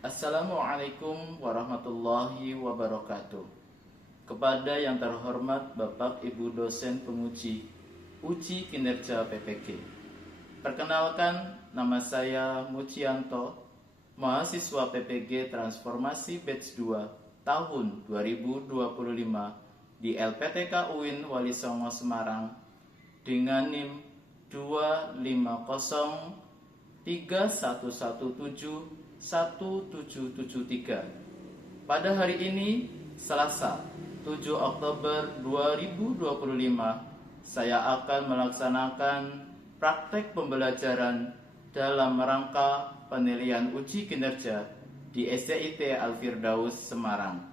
Assalamualaikum warahmatullahi wabarakatuh. Kepada yang terhormat Bapak Ibu dosen penguji uji kinerja PPG. Perkenalkan, nama saya Mucianto, mahasiswa PPG Transformasi Batch 2 tahun 2025 di LPTK UIN Wali Songo Semarang dengan NIM 251171773. Pada hari ini, Selasa, 7 Oktober 2025, saya akan melaksanakan praktek pembelajaran dalam rangka penilaian uji kinerja di SDIT Al-Firdaus Semarang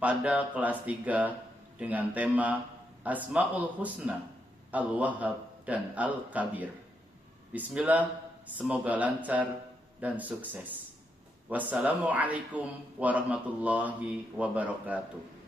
pada kelas 3 dengan tema Asmaul Husna, Al-Wahhab, dan Al-Kabir. Bismillah, semoga lancar dan sukses. Wassalamualaikum warahmatullahi wabarakatuh.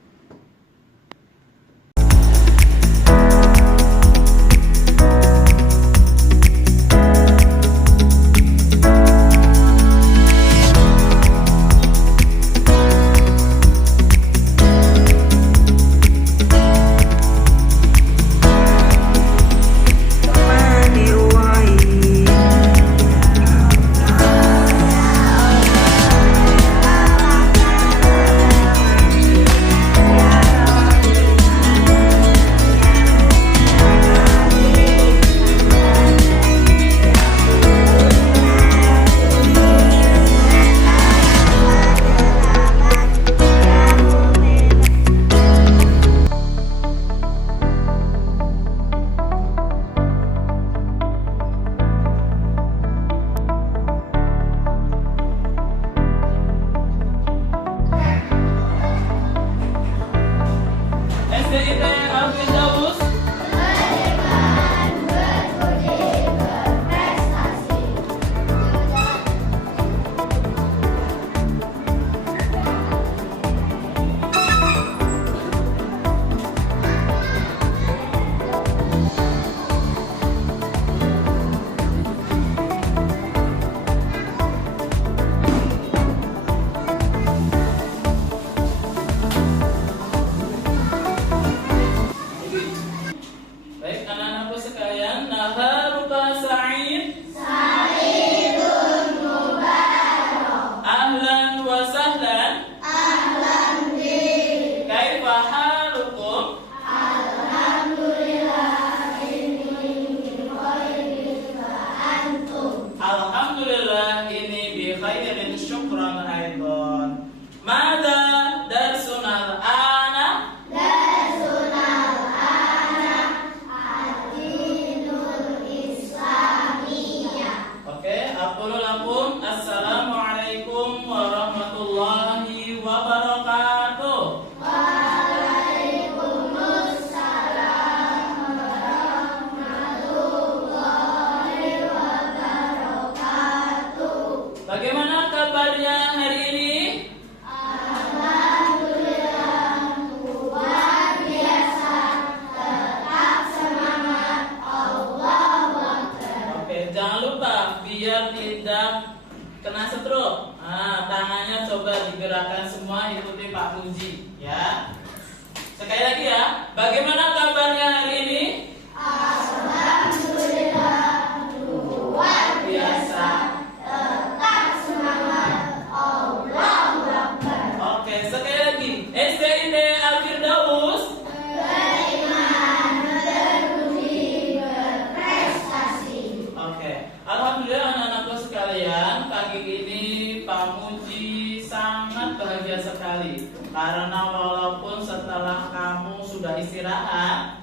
Assalamualaikum warahmatullahi wabarakatuh. Waalaikumsalam warahmatullahi wabarakatuh. Bagaimana kabarnya hari ini? Alhamdulillah, luar biasa. Tetap semangat, Allahu Akbar. Oke, jangan lupa biar tidak kena stroke. Tangannya coba digerakkan semua, ikuti Pak Puji ya. Sekali lagi ya. Bagaimana kabarnya hari ini? Alhamdulillah, luar biasa. Tetap semangat, Allahu Akbar. Oke, sekali lagi. SDIT Al-Firdaus Beriman, terpuji, berprestasi. Oke, alhamdulillah anak-anakku sekalian, pagi ini Pak Muji sangat bahagia sekali karena walaupun setelah kamu sudah istirahat,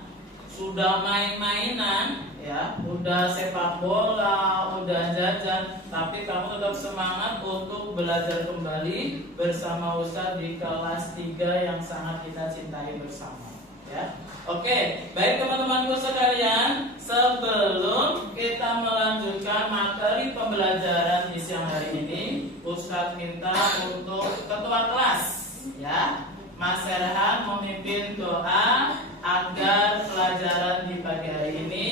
sudah main-mainan, ya, udah sepak bola, udah jajan, tapi kamu tetap semangat untuk belajar kembali bersama Ustadz di kelas 3 yang sangat kita cintai bersama. Ya. Oke, baik teman-temanku sekalian, sebelum kita melanjutkan materi pembelajaran di siang hari ini, Ustadz minta untuk ketua kelas, ya, Mas Serhan memimpin doa agar pelajaran di pagi hari ini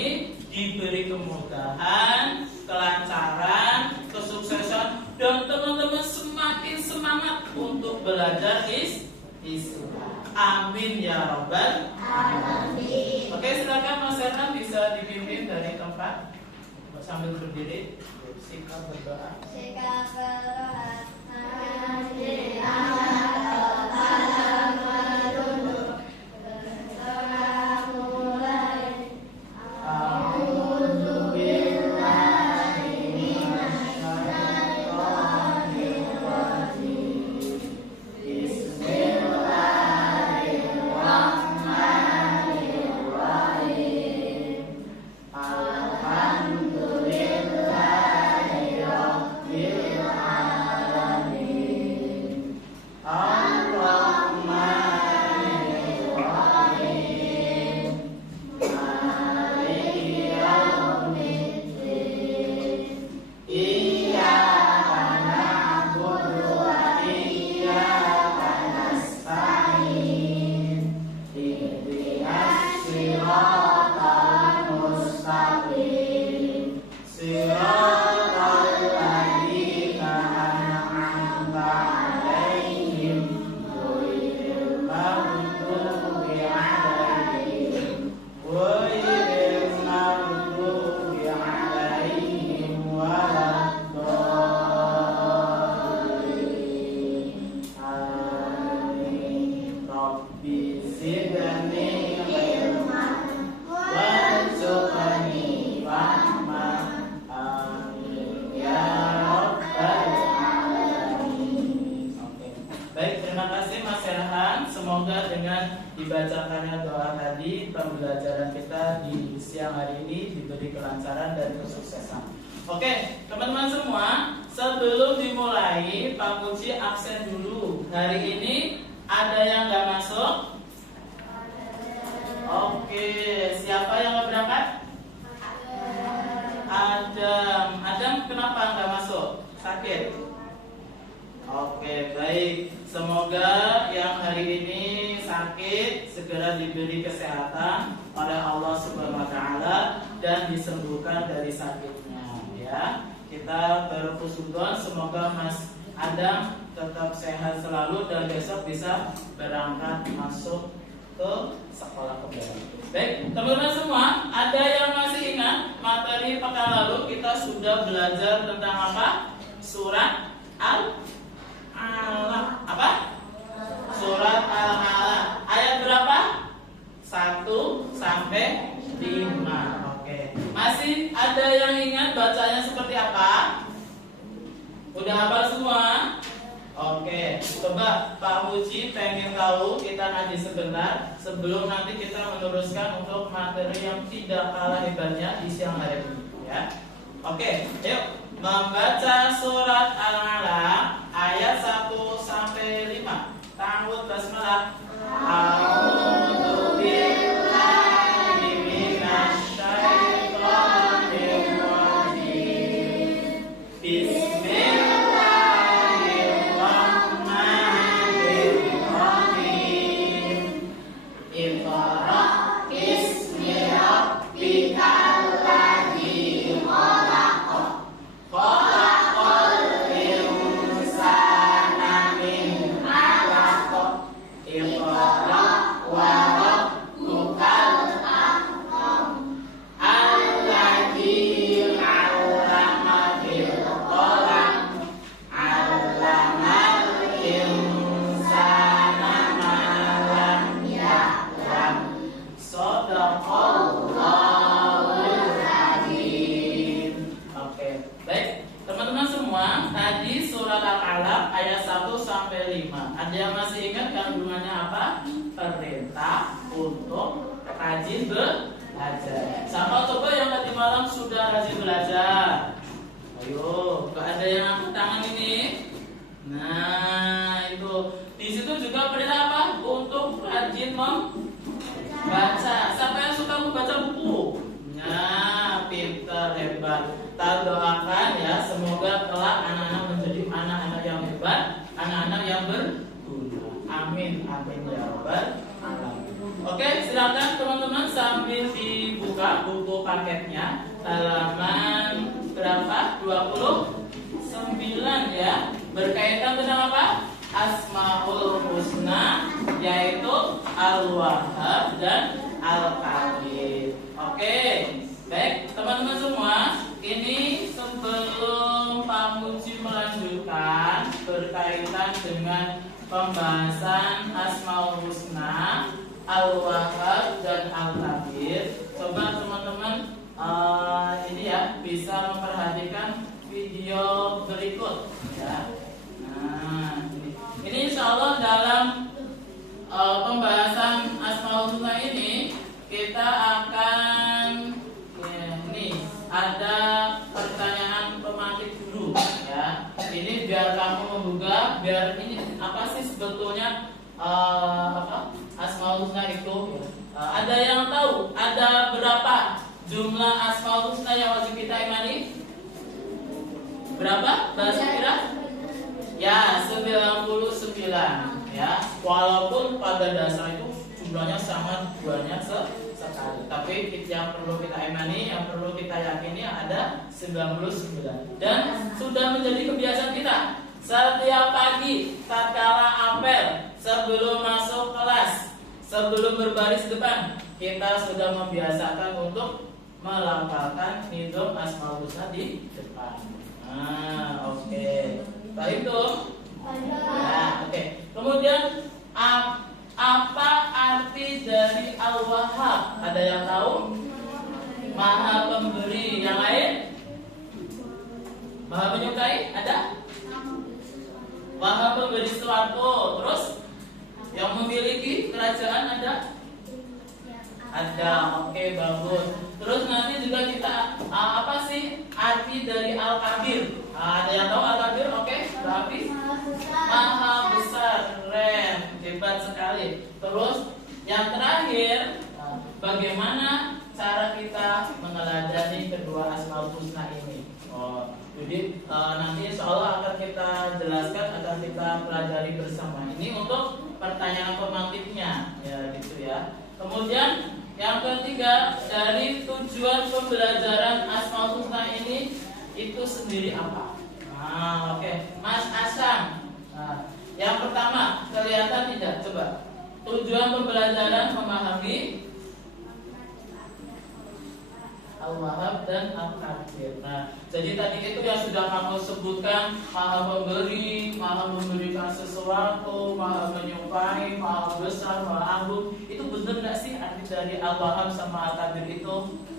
diberi kemudahan, kelancaran, kesuksesan, dan teman-teman semakin untuk belajar Islam. Amin ya robbal alamin. Oke, silakan Mas Herman bisa dipimpin dari tempat sambil berdiri. Sikap berdoa. Sikap berdoa. Semoga dengan dibacakannya doa tadi, pembelajaran kita di siang hari ini diberi kelancaran dan kesuksesan. Oke, teman-teman semua, sebelum dimulai, Pak Puji absen dulu. Hari ini ada yang nggak masuk? Oke, siapa yang nggak berangkat? Adam kenapa nggak masuk? Sakit? Oke, baik. Semoga yang hari ini sakit segera diberi kesehatan oleh Allah Subhanahu wa taala dan disembuhkan dari sakitnya ya. Kita berhusnuzon semoga Mas Adam tetap sehat selalu dan besok bisa berangkat masuk ke sekolah kembali. Baik, teman-teman semua, ada yang masih ingat materi pekan lalu kita sudah belajar tentang apa? Surat Al-Alaq. Apa? Surat Al-Alaq. Ayat berapa? 1 sampai 5. Oke. Masih ada yang ingat bacanya seperti apa? Udah hafal semua? Oke. Coba Pak Puji pengen tahu, kita ngaji sebentar sebelum nanti kita meneruskan untuk materi yang tidak kalah hebatnya di siang hari ini ya. Oke, yuk membaca surat Al-Alaq ayat 1 sampai 5. Ta'awudz basmalah. A'udzu billahi minasyaitonir rajim. Bismillahirrahmanirrahim. Iqra bismi rabbikal ladzi khalaq. Khalaqal insana min 'alaq. Iqra wa rabbukal akram. Alladzi 'allama bil qalam. 'Allamal insana ma lam ya'lam. Shadaqallahul adzim. Oke, baik. Teman-teman semua, tadi surat Al-Alaq ayat 1 sampai 5. Ada yang masih ingat kandungannya apa? Perintah untuk rajin belajar. Sama coba yang tadi malam sudah rajin belajar. Ayo, kok ada yang angkat tangan ini? Nah, itu. Di situ juga perintah apa? Untuk rajin membaca. Siapa yang suka membaca buku? Nah, pintar, hebat. Kita doakan ya, semoga kelak anak-anak menjadi anak-anak yang hebat, anak-anak yang berguna. Amin, amin ya rabbal alamin. Oke, silakan teman-teman sambil dibuka buku paketnya, halaman berapa? 29 ya. Berkaitan tentang apa? Asmaul Husna, yaitu Al-Wahhab dan Al-Qadir. Oke, baik teman-teman semua. Ini sebelum Pak Muji melanjutkan berkaitan dengan pembahasan Asmaul Husna, Al-Wahhab dan Al-Qadir. Coba teman-teman ini ya bisa memperhatikan video berikut ya. Nah, ini insya Allah dalam pembahasan Asmaul Husna ini kita akan ini ada pertanyaan pemantik dulu ya. Ini biar kamu membuka, biar ini apa sih sebetulnya Asmaul Husna itu? Ada yang tahu ada berapa jumlah Asmaul Husna yang wajib kita imani? Berapa? Bahasa kira? Ya, 99 ya. Walaupun pada dasar itu jumlahnya sangat banyak sekali. Tapi yang perlu kita imani, yang perlu kita yakini ada 99. Dan sudah menjadi kebiasaan kita. Setiap pagi tatkala apel, sebelum masuk kelas, sebelum berbaris depan, kita sudah membiasakan untuk melafalkan nidom Asmaul Husna di depan. Nah, oke. Setelah itu, nah, oke. Kemudian apa arti dari Al-Wahhab? Ada yang tahu? Maha pemberi. Yang lain? Maha menyukai? Ada? Maha pemberi sesuatu. Terus yang memiliki kerajaan ada? Ada. Oke, bagus. Terus nanti juga kita apa sih arti dari Al-Qadir? Ada yang tahu Al-Qadir? Oke, berarti Maha besar. Keren, hebat sekali. Terus yang terakhir, bagaimana cara kita meneladani kedua Asmaul Husna ini? Jadi nanti insya Allah akan kita jelaskan, akan kita pelajari bersama. Ini untuk pertanyaan pemantiknya, ya gitu ya. Kemudian yang ketiga, dari tujuan pembelajaran Asmaul Husna ini itu sendiri apa? Nah, oke. Mas Asam. Nah, yang pertama, kelihatan tidak? Coba. Tujuan pembelajaran memahami Al-Wahhab dan Al-Qadir. Nah, jadi tadi itu yang sudah kamu sebutkan, Maha pemberi, Maha memberikan sesuatu, Maha menyukai, Maha besar, Maha agung. Itu benar nggak sih arti dari Al-Wahhab sama Al-Qadir itu?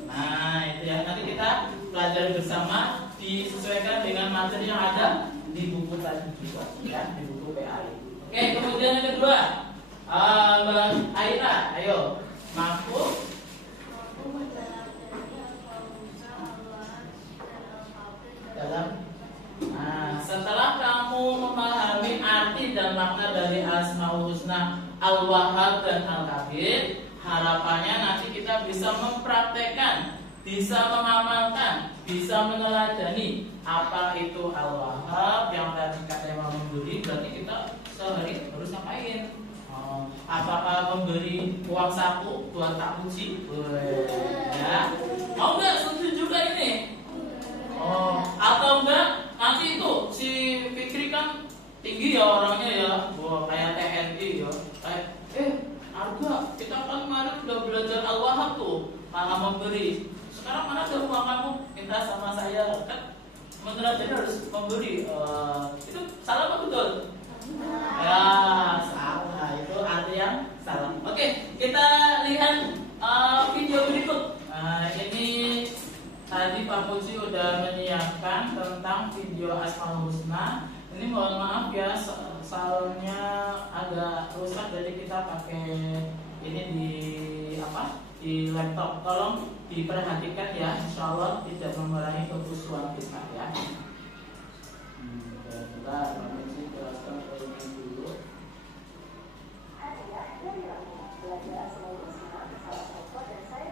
Nah, itu ya. Nanti kita pelajari bersama, disesuaikan dengan materi yang ada di buku tadi juga, ya, di buku PAI. Oke, kemudian yang kedua, Mbak Aira, ayo, mampu. Nah, setelah kamu memahami arti dan makna dari Asmaul Husna, Al-Wahhab dan Al-Qadir, harapannya nanti kita bisa mempraktekkan, bisa mengamalkan, bisa meneladani apa itu Al-Wahhab yang tadi katanya memberi. Berarti kita sehari harus ngapain? Apakah memberi uang saku buat tak uji? Ya, mau nggak setuju juga ini? Atau enggak nanti itu si Fikri kan tinggi ya orangnya ya, kayak TNI ya, Arga, kita kan kemarin udah belajar Al-Wahhab tuh, Maha memberi. Sekarang mana ada uang kamu? Minta sama saya kan? Sementara jadi harus memberi. Itu salah apa betul? Ya salah, itu arti yang salah. Oke, kita lihat video berikut. Nah, ini tadi Pak Puji udah menyiapkan tentang video Asmaul Husna. Ini mohon maaf ya, soalnya agak rusak, jadi kita pakai ini di laptop. Tolong diperhatikan ya, insya Allah tidak mengurangi kehusuan kita ya. Bentar, Pak Puji jelaskan dulu. Belajar Asmaul Husna, salah satu dan saya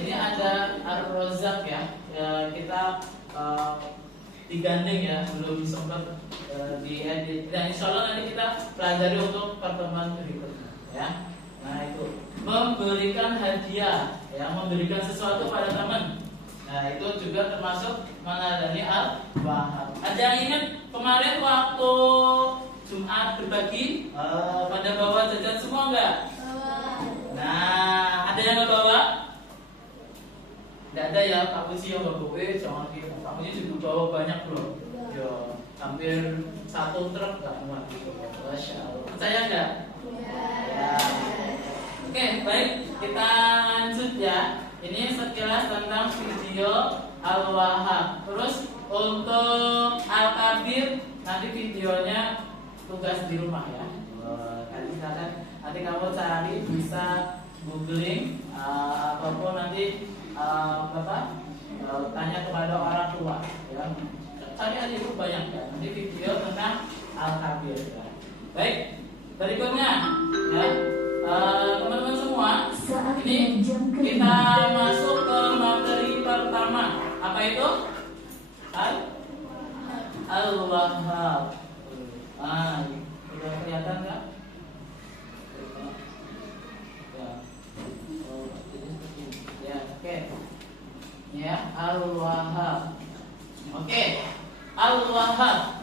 ini ada Ar-Razzaq ya. Kita digandeng ya, belum sempat diedit. Dan insya Allah nanti kita pelajari untuk pertemuan berikutnya ya. Nah itu memberikan hadiah, ya, memberikan sesuatu pada teman. Nah itu juga termasuk meneladani al-wahab. Ada yang ingat kemarin waktu Jumat berbagi pada bawa jajan semua enggak? Nah ada yang nggak bawa? Tidak ada ya, Pak Puji yang bawa jangan gitu. Pak Puji juga bawa banyak loh. Ya, hampir 1 truk nggak muat gitu. Masya Allah. Percaya nggak? Ya. Oke, baik, kita lanjut ya. Ini sekilas tentang video Al-Wahhab. Terus untuk Al-Kabir nanti videonya tugas di rumah ya. Nanti kamu cari, bisa googling ataupun nanti tanya kepada orang tua ya. Cari aja itu banyak ya. Nanti video tentang Al-Kabir ya. Baik, berikutnya ya. Teman-teman semua, ini kita masuk ke materi pertama. Apa itu? Al-Wahhab. Sudah kelihatan nggak? Ya, oke. Ya, Al-Wahhab. Oke, Al-Wahhab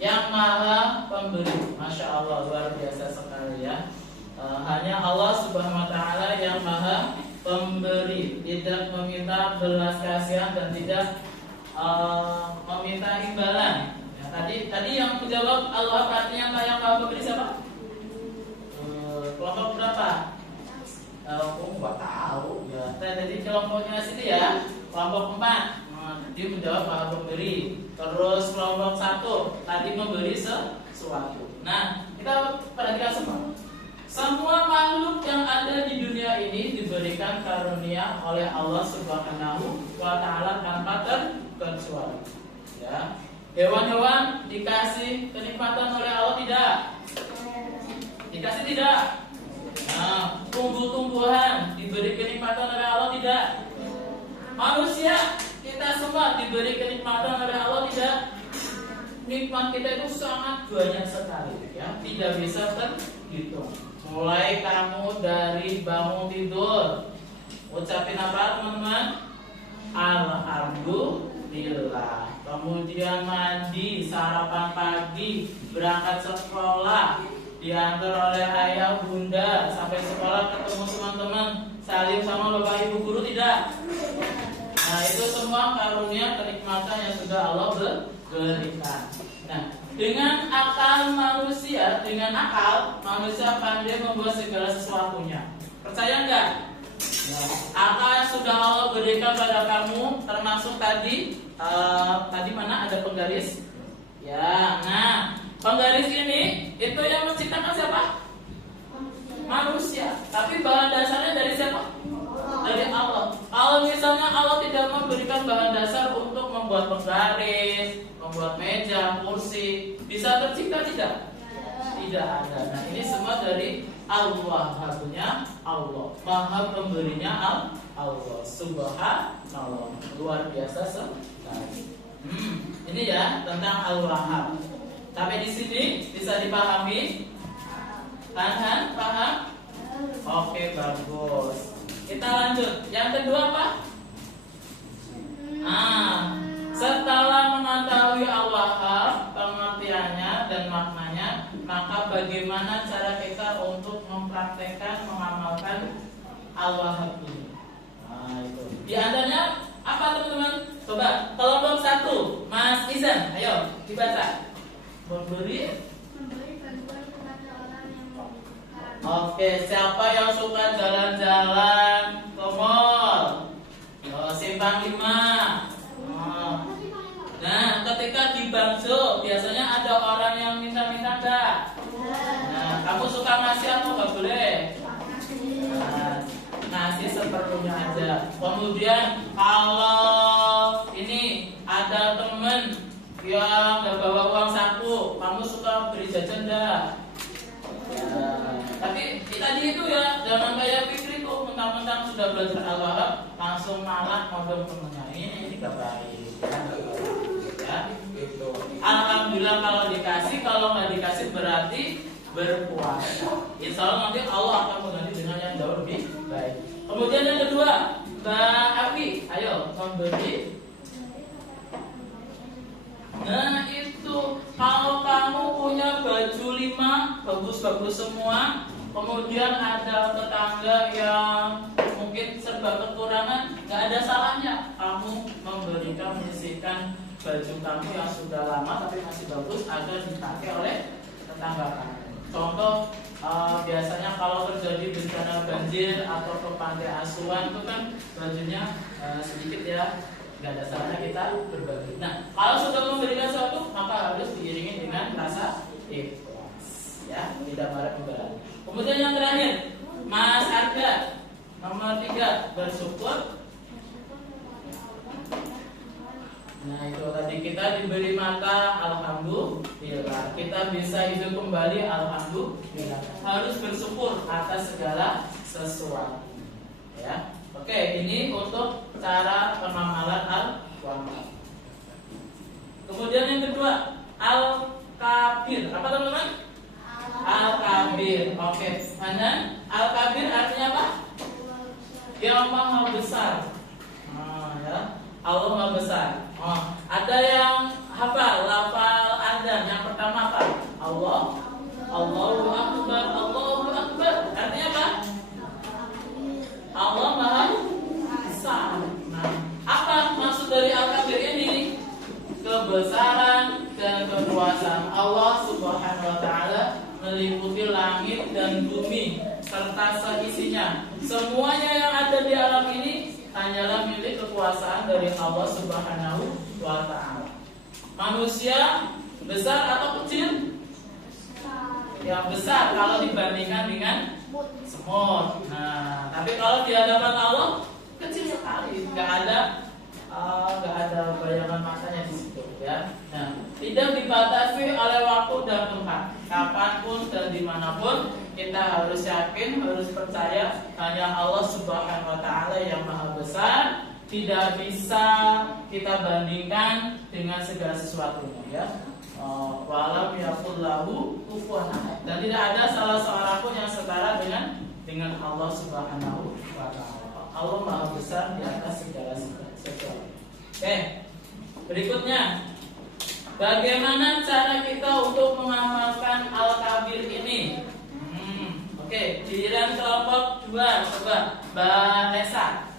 yang Maha Pemberi. Masya Allah, luar biasa sekali ya. Hanya Allah Subhanahu wa Ta'ala yang Maha Pemberi, tidak meminta belas kasihan dan tidak meminta imbalan. Ya, tadi yang menjawab Allah artinya yang Maha Pemberi siapa? Kelompok berapa? Aku nggak tahu. Ya, tadi kelompoknya sini ya, kelompok 4. Dia menjawab Maha Pemberi. Terus kelompok 1 tadi memberi sesuatu. Nah, kita perhatikan semua. Semua makhluk yang ada di dunia ini diberikan karunia oleh Allah Subhanahu wa Ta'ala tanpa terkecuali. Ya. Hewan-hewan dikasih kenikmatan oleh Allah tidak? Dikasih tidak? Nah, tumbuh-tumbuhan diberi kenikmatan oleh Allah tidak? Manusia kita semua diberi kenikmatan oleh Allah tidak? Nikmat kita itu sangat banyak sekali ya, tidak bisa terhitung. Mulai kamu dari bangun tidur, ucapin apa teman-teman? Alhamdulillah. Kemudian mandi, sarapan pagi, berangkat sekolah, diantar oleh ayah bunda sampai sekolah, ketemu teman-teman, salim sama bapak ibu guru tidak? Nah itu semua karunia kenikmatan yang sudah Allah berikan. Nah, dengan akal manusia pandai membuat segala sesuatunya. Percaya enggak? Nah, akal yang sudah Allah berikan pada kamu, termasuk tadi mana ada penggaris? Ya, nah penggaris ini itu yang menciptakan siapa? Manusia. Tapi bahan dasarnya dari siapa? Dari Allah. Kalau misalnya Allah tidak memberikan bahan dasar untuk membuat penggaris, membuat meja, kursi, bisa tercipta tidak? Tidak ada. Nah ini semua dari Al-Wahhabnya Allah, Maha Pemberinya Allah Subhanallah, luar biasa sekali. Ini ya tentang Al-Wahhab. Sampai di sini bisa dipahami? Paham? Oke, bagus. Kita lanjut. Yang kedua apa? Setelah mengetahui Al-Wahhab, pengertiannya dan maknanya, maka bagaimana cara kita untuk mempraktekkan, mengamalkan Al-Wahhab ini? Nah, itu. Di antaranya apa teman-teman? Coba kelompok 1, Mas Izan, ayo dibaca. Memberi bantuan kepada orang yang membutuhkan. Oke, siapa yang suka jalan-jalan ke mall? Simpang 5. Nah, ketika di bakso biasanya ada orang yang minta-minta enggak? Nah, kamu suka ngasih atau enggak boleh? Ngasih seperlunya aja. Kemudian kalau ini ada temen yang nggak bawa uang saku, kamu suka beri jajan enggak? Ya. Tapi tadi itu ya, jangan kayak Fikri tuh mentang-mentang sudah belajar Al-Wahhab langsung malah model temennya ini gak baik ya, gitu. Alhamdulillah kalau dikasih, kalau nggak dikasih berarti berpuasa. Insya Allah nanti Allah akan mengganti dengan yang jauh lebih baik. Kemudian yang kedua, Mbak Afi, ayo memberi. Nah itu, kalau kamu punya baju 5 bagus-bagus semua, kemudian ada tetangga yang mungkin serba kekurangan, nggak ada salahnya kamu memberikan, menyisihkan baju kamu yang sudah lama tapi masih bagus agar dipakai oleh tetangga kamu. Contoh, biasanya kalau terjadi bencana banjir atau ke pantai asuhan itu kan bajunya sedikit ya, nggak ada salahnya kita berbagi. Nah, kalau sudah memberikan sesuatu maka harus diiringi dengan rasa ikhlas, ya, tidak marah-marah. Kemudian yang terakhir, Mas Arga, nomor 3, bersyukur. Nah itu tadi kita diberi mata, alhamdulillah. Kita bisa hidup kembali, alhamdulillah. Harus bersyukur atas segala sesuatu. Ya, oke. Ini untuk cara penamalan al-wahhab. Kemudian yang kedua, al-kabir. Apa teman-teman? Al-kabir. Oke. Mana? Al-kabir artinya apa? Yang maha besar. Ya. Allah maha besar. Ada yang hafal, lafal Anda. Yang pertama apa? Allah, Allahu Akbar, Allahu Akbar. Artinya apa? Allah maha besar. Nah, apa maksud dari Al-Kabir ini? Kebesaran dan kekuasaan Allah Subhanahu wa Ta'ala meliputi langit dan bumi serta seisinya. Semuanya yang ada di alam ini hanyalah milik kekuasaan dari Allah Subhanahu wa Ta'ala. Manusia besar atau kecil? Yang besar kalau dibandingkan dengan semut. Nah, tapi kalau di hadapan Allah kecil sekali, nggak ada bayangan masanya di situ, ya. Nah, tidak dibatasi oleh waktu dan tempat. Kapanpun dan dimanapun kita harus yakin, harus percaya hanya Allah Subhanahu wa Ta'ala yang maha besar, tidak bisa kita bandingkan dengan segala sesuatunya, ya. Walam yakul lahu kufuwan ahad. Dan tidak ada salah seorang pun yang setara dengan Allah Subhanahu wa Ta'ala. Allah maha besar di atas segala sesuatu. Oke, berikutnya, bagaimana cara kita untuk mengamalkan Al-Kabir ini? Oke, giliran kelompok 2, coba Mbak Nesa.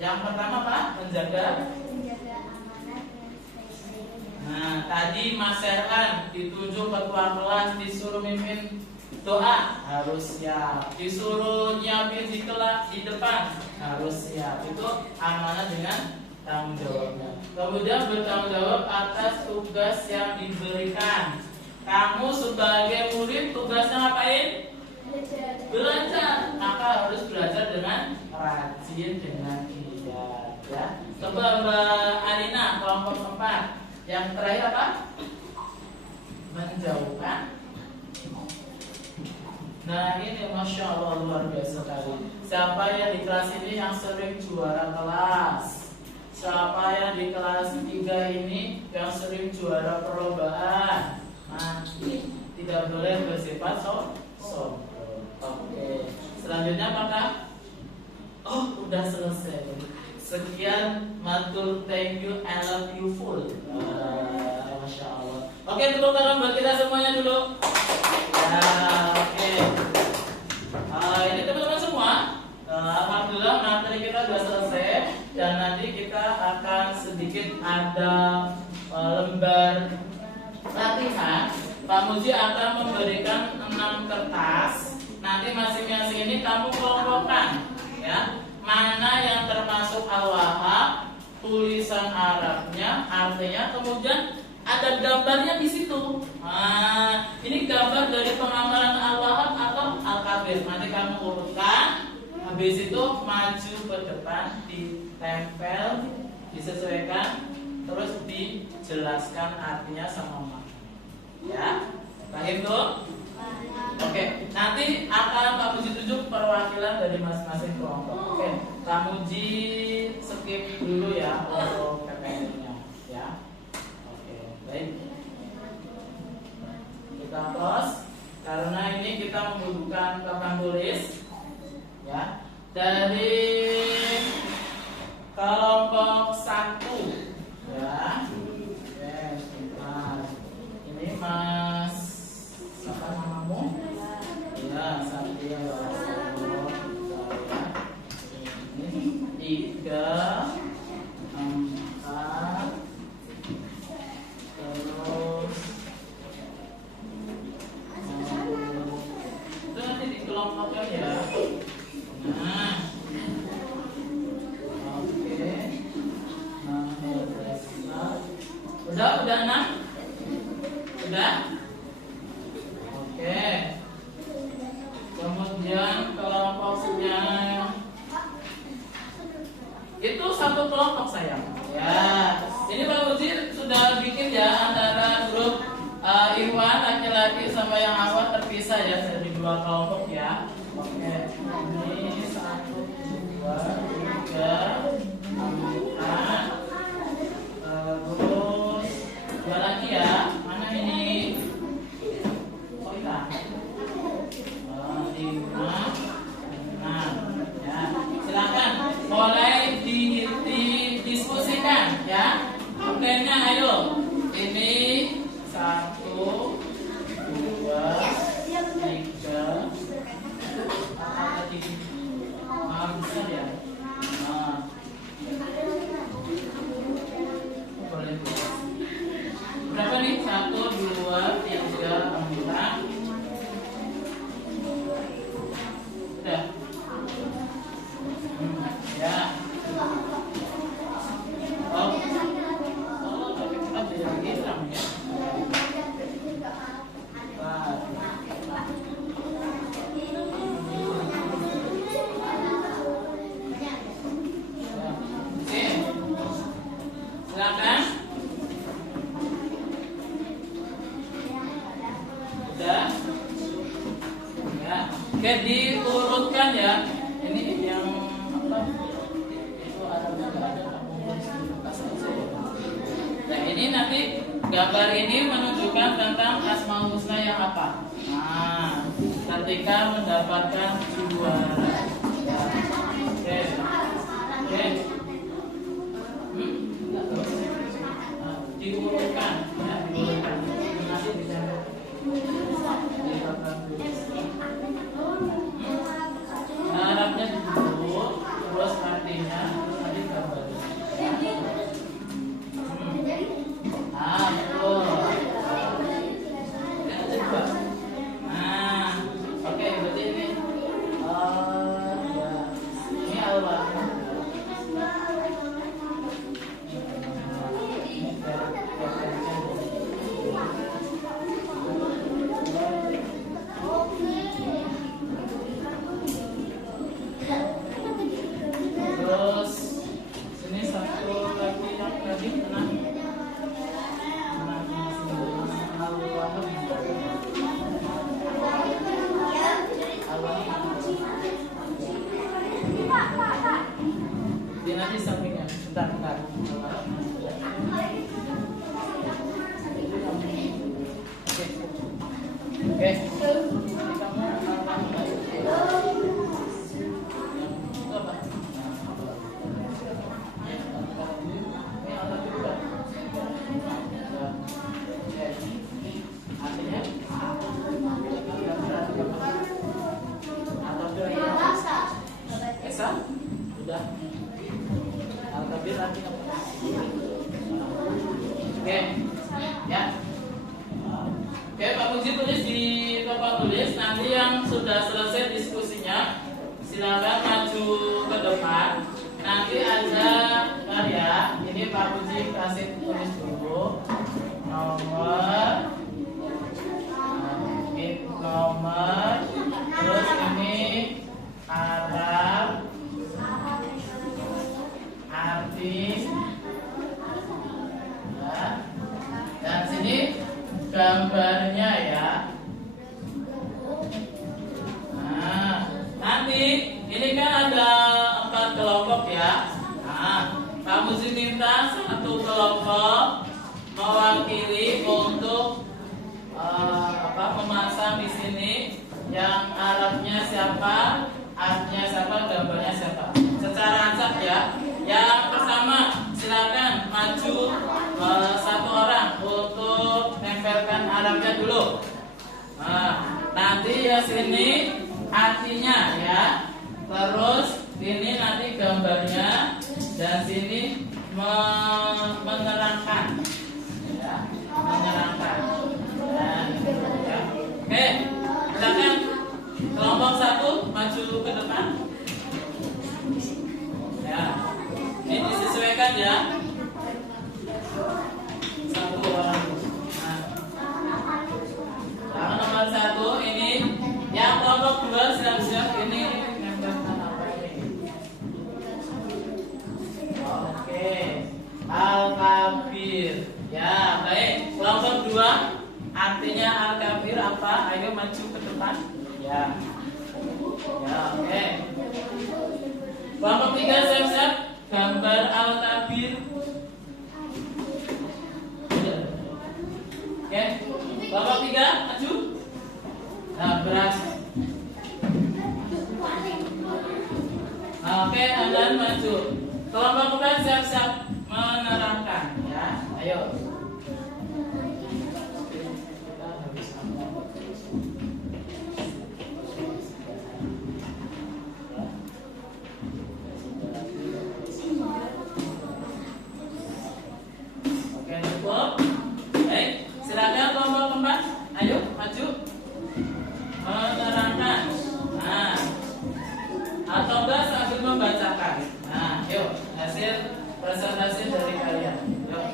Yang pertama apa? Menjaga amanah dan spesial. Nah, tadi Mas Serhan ditunjuk ketua kelas, disuruh mimpin doa, harus siap. Disuruh nyiapin di kelas di depan, harus siap. Itu amanah dengan tanggung jawabnya. Kemudian bertanggung jawab atas tugas yang diberikan. Kamu sebagai murid tugasnya ngapain? Belajar. Maka harus belajar dengan rajin, dengan giat, ya. Coba Mbak Alina, kelompok 4. Yang terakhir apa? Menjauhkan. Nah ini Masya Allah luar biasa sekali. Siapa yang di kelas ini yang sering juara kelas? Siapa yang di kelas 3 ini yang sering juara perlombaan? Nah, tidak boleh bersifat sombong. Oke. Selanjutnya apakah? Oh, udah selesai. Sekian, matur, thank you, I love you full. Masya Allah. Oke, tepuk tangan buat kita semuanya dulu. Ya, oke. Ini teman-teman semua. Alhamdulillah materi kita sudah selesai. Dan nanti kita akan sedikit ada lembar latihan. Pak Muji akan memberikan 6 kertas. Nanti masing-masing ini kamu kelompokkan, ya. Mana yang termasuk Al-Wahhab, tulisan Arabnya, artinya, kemudian ada gambarnya di situ. Nah, ini gambar dari pengamalan Al-Wahhab atau Al-Kabir. Nanti kamu urutkan. Habis itu maju ke depan, ditempel, disesuaikan, terus dijelaskan artinya sama makna. Ya, paham tuh? Oke, nanti akan Pak Muji tunjuk perwakilan dari masing-masing kelompok. Oke, Pak Muji skip dulu ya untuk PPN-nya, ya. Oke, baik. Kita close karena ini kita membutuhkan papan tulis, ya. Dari kelompok 1, ya. Oke, sebentar. Ini Mas, siapa namamu? Ya, Satria. Ini 3, 4, terus itu nanti di kelompoknya ya. Nah, oke. Nah, udah 6? Udah? Oke. Kemudian kelompoknya itu satu kelompok sayang. Ya, ini Pak Muji sudah bikin ya antara grup Iwan laki-laki sama yang awal terpisah ya dari 2 kelompok ya. Oke, ini 1, 2, 3, 4, terus 2 lagi ya. Mana ini? Oh iya. 5, 6. Ya, silakan mulai didiskusikan ya. Kemudiannya ayo. Ini 1, 2, 3. Bisa ya. Nah. Boleh. Berapa nih? 1, 2, 3, 4. Udah. Ya. Oh. Oh, tapi ada yang hilang ya. Silakan. Udah. Ya. Oke, diurutkan ya. Ini yang apa? Itu Arabnya nggak ada. Nah, ini nanti gambar ini menunjukkan tentang Asmaul Husna yang apa? Nah, ketika mendapatkan juara. Ya. Oke. Oke. Diurutkan ya, diurutkan. Nanti bisa Arabnya diurut, terus artinya nanti gambarnya. Betul. Nah, oke, berarti ini ya. Ini al-warna. Terus ini satu lagi yang tadi pernah dia nanti sampingnya, bentar. Oke. Udah. Al-Kabir artinya apa? Oke. Ya. Oke, Pak Muji tulis di papan tulis. Nanti yang sudah selesai diskusinya silakan maju ke depan. Nanti ada ya. Ini Pak Muji kasih tulis dulu nomor, terus ini Arab, arti, ya. Dan sini gambarnya ya. kelompok ya. Nah, Pak Muzi minta satu kelompok mewakili untuk memasang di sini yang Arabnya siapa, artinya siapa, gambarnya siapa. Secara acak ya. Yang pertama silakan maju satu orang untuk nempelkan Arabnya dulu. Nah, nanti ya sini artinya ya. Terus ini nanti gambarnya dan sini menerangkan ya, menerangkan. Dan, ya. Oke, silakan kelompok satu maju ke depan. Ya, ini disesuaikan ya. Satu orang. Nah, nomor satu ini, yang kelompok dua siap-siap ini nempelkan apa ini? Oke, Al-Kabir. Ya, baik. Kelompok dua artinya Al-Kabir apa? Ayo maju ke depan. Ya. Ya, oke. Kelompok tiga siap-siap gambar Al-Kabir. Oke. Kelompok tiga maju. Nah, berat. Oke, Anda maju. Kelompok empat siap-siap menerangkan ya. Ayo. Oke, cukup. Baik, silakan kelompok keempat. Ayo maju. Menerangkan. Nah, atau enggak sambil membacakan. Nah, yuk hasil presentasi dari kalian. Yuk.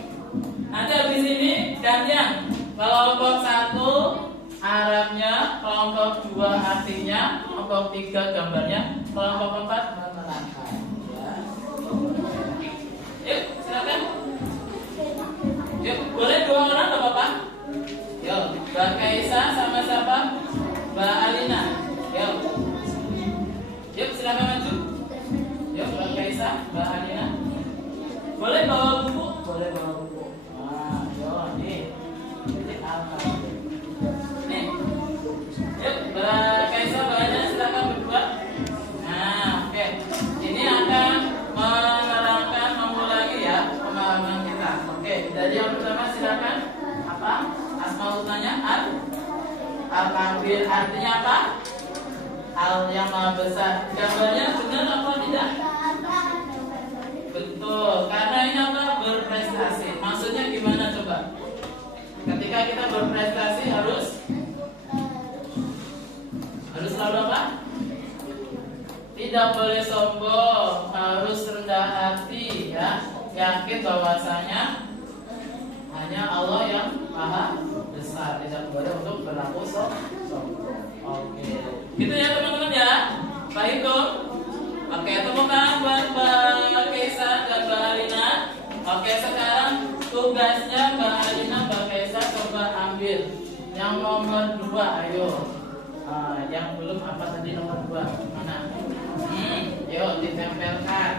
Nanti habis ini gantian. Kelompok satu Arabnya, kelompok dua artinya, kelompok tiga gambarnya, kelompok empat menerangkan. Ya. Yuk, silakan. Yuk, boleh dua orang nggak apa-apa? Yuk, Mbak Kaisa sama siapa? Mbak Alina. Yuk. Yuk, silakan maju. Yuk, Mbak Kaisa, Mbak Alina. Boleh bawa buku? Boleh bawa buku. Nah, yuk, nih. Ini apa? Nih. Yuk, Mbak Kaisa, Mbak Alina, silakan berdua. Nah, oke. Ini akan menerangkan, mengulangi ya pemahaman kita. Oke, dari yang pertama silakan. Apa? Asmaul-nya Al-Kabir artinya apa? Hal yang maha besar. Gambarnya benar apa tidak? Betul, karena ini apa? Berprestasi. Maksudnya gimana coba? Ketika kita berprestasi harus selalu apa? Tidak boleh sombong, harus rendah hati ya. Yakin bahwasanya hanya Allah yang maha besar, tidak boleh untuk berlaku sombong. Oke, gitu ya teman-teman ya. Baik dong. Oke, tepuk tangan buat Mbak Kaisa dan Mbak Alina. Oke, sekarang tugasnya Mbak Alina, Mbak Kaisa coba ambil yang nomor 2, ayo. Yang belum apa tadi nomor 2 mana? Yuk ditempelkan.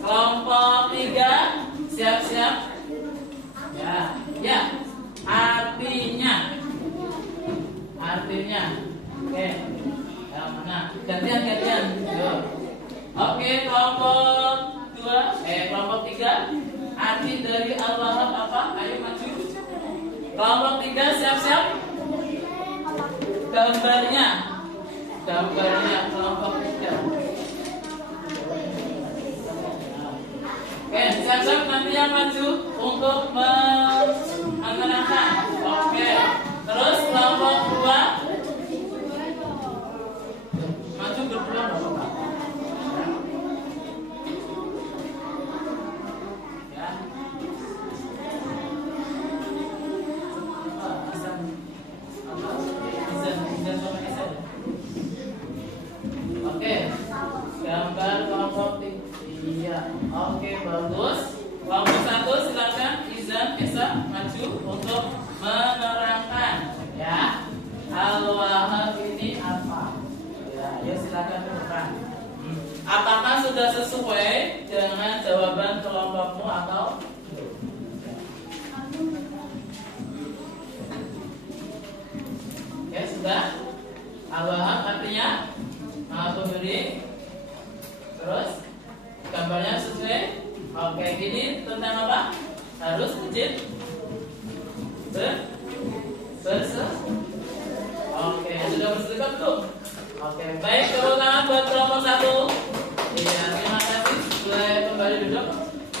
Kelompok 3 siap-siap. Ya, ya. Artinya. Oke. Yang mana? Gantian. Yuk. Oke, kelompok 3 arti dari Allah apa? Ayo maju. Kelompok 3 siap-siap. Gambarnya kelompok 3. Oke, siap-siap nanti yang maju untuk menerangkan. Oke, terus kelompok 2 maju berdua nggak apa-apa. Ya. Oke, gambar kelompok 3. Oke, bagus. Kelompok 1 silakan Izan Esa maju untuk menerangkan ya. Al-Wahhab ini apa? Ya, silakan ke depan. Apakah sudah sesuai dengan jawaban kelompokmu atau ya sudah? Al-Wahab artinya Maha Pemberi. Terus gambarnya sesuai. Oke, ini tentang apa? Harus izin Oke, sudah bersepakat belum? Oke, baik, tepuk tangan buat kelompok 1. Iya, terima kasih. Boleh kembali duduk.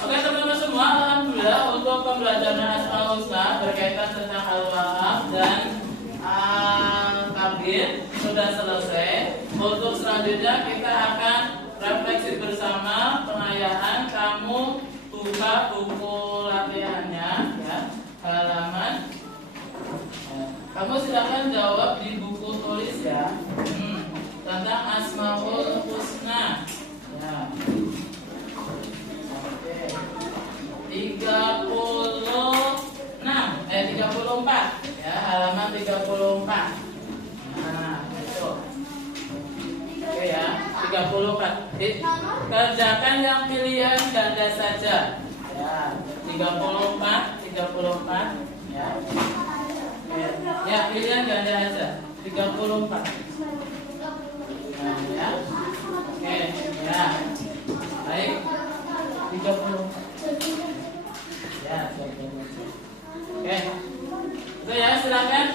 Oke, teman-teman semua, alhamdulillah untuk pembelajaran Asmaul Husna berkaitan tentang Al-Wahab dan Al-Kabir sudah selesai. Untuk selanjutnya kita akan refleksi bersama pengayaan. Kamu buka buku latihannya ya, halaman. Kamu silakan jawab di buku tulis ya. Tentang Asmaul Husna. Ya. Oke. 34 ya, halaman 34. Nah, itu. Oke ya, 34. Kerjakan yang pilihan ganda saja. Ya, 34 ya. Ya, pilihan ganda aja. 34. Nah, ya. Oke, ya. Baik. 30. Ya, 30. Oke. Itu ya, silakan.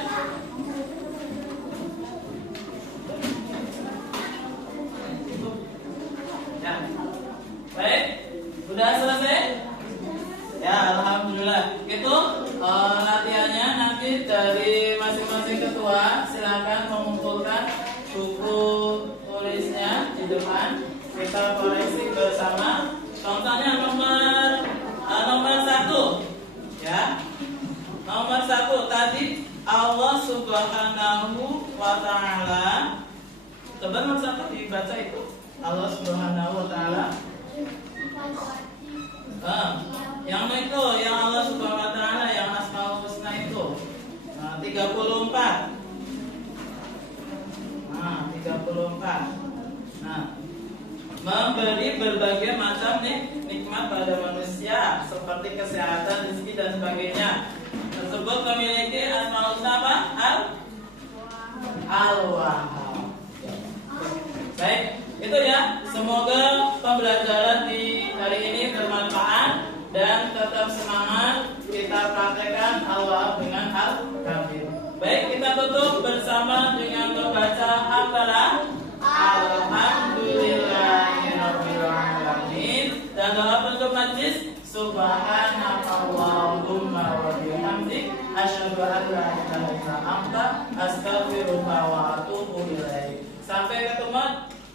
Ya. Baik. Sudah selesai? Ya, alhamdulillah. Itu latihannya nanti dari masing-masing ketua silakan mengumpulkan buku tulisnya di depan. Kita koreksi bersama. Contohnya nomor 1. Ya. Nomor 1 tadi Allah Subhanahu wa taala. Coba nomor 1 dibaca itu. Allah Subhanahu wa taala. Yang itu, yang Allah Subhanahu wa taala, yang Asmaul Husna itu. Nah, 34. Nah, 34. Nah, memberi berbagai macam nikmat pada manusia seperti kesehatan, rezeki dan sebagainya. Tersebut memiliki Asmaul Husna apa? Al-Wahhab. Baik, itu ya. Semoga pembelajaran di hari ini bermanfaat dan tetap semangat kita praktekkan Al-Wahhab dengan Al-Kabir. Baik, kita tutup bersama dengan membaca hafalan Alhamdulillahirabbil alamin dan doa penutup majlis Subhanakallahumma wa bihamdik asyhadu an la ilaha illa anta astaghfiruka wa atubu ilaik. Sampai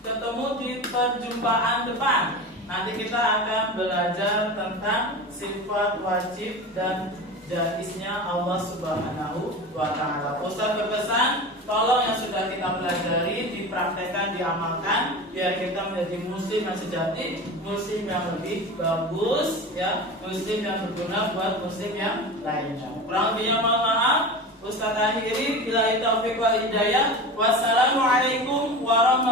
ketemu di perjumpaan depan. Nanti kita akan belajar tentang sifat wajib dan jaiznya Allah Subhanahu wa taala. Ustaz berpesan, tolong yang sudah kita pelajari dipraktekkan, diamalkan biar kita menjadi muslim yang sejati, muslim yang lebih bagus ya, muslim yang berguna buat muslim yang lainnya. Kurang lebihnya mohon maaf. Ustaz akhiri, billahi taufiq wal hidayah. Wassalamualaikum warahmatullahi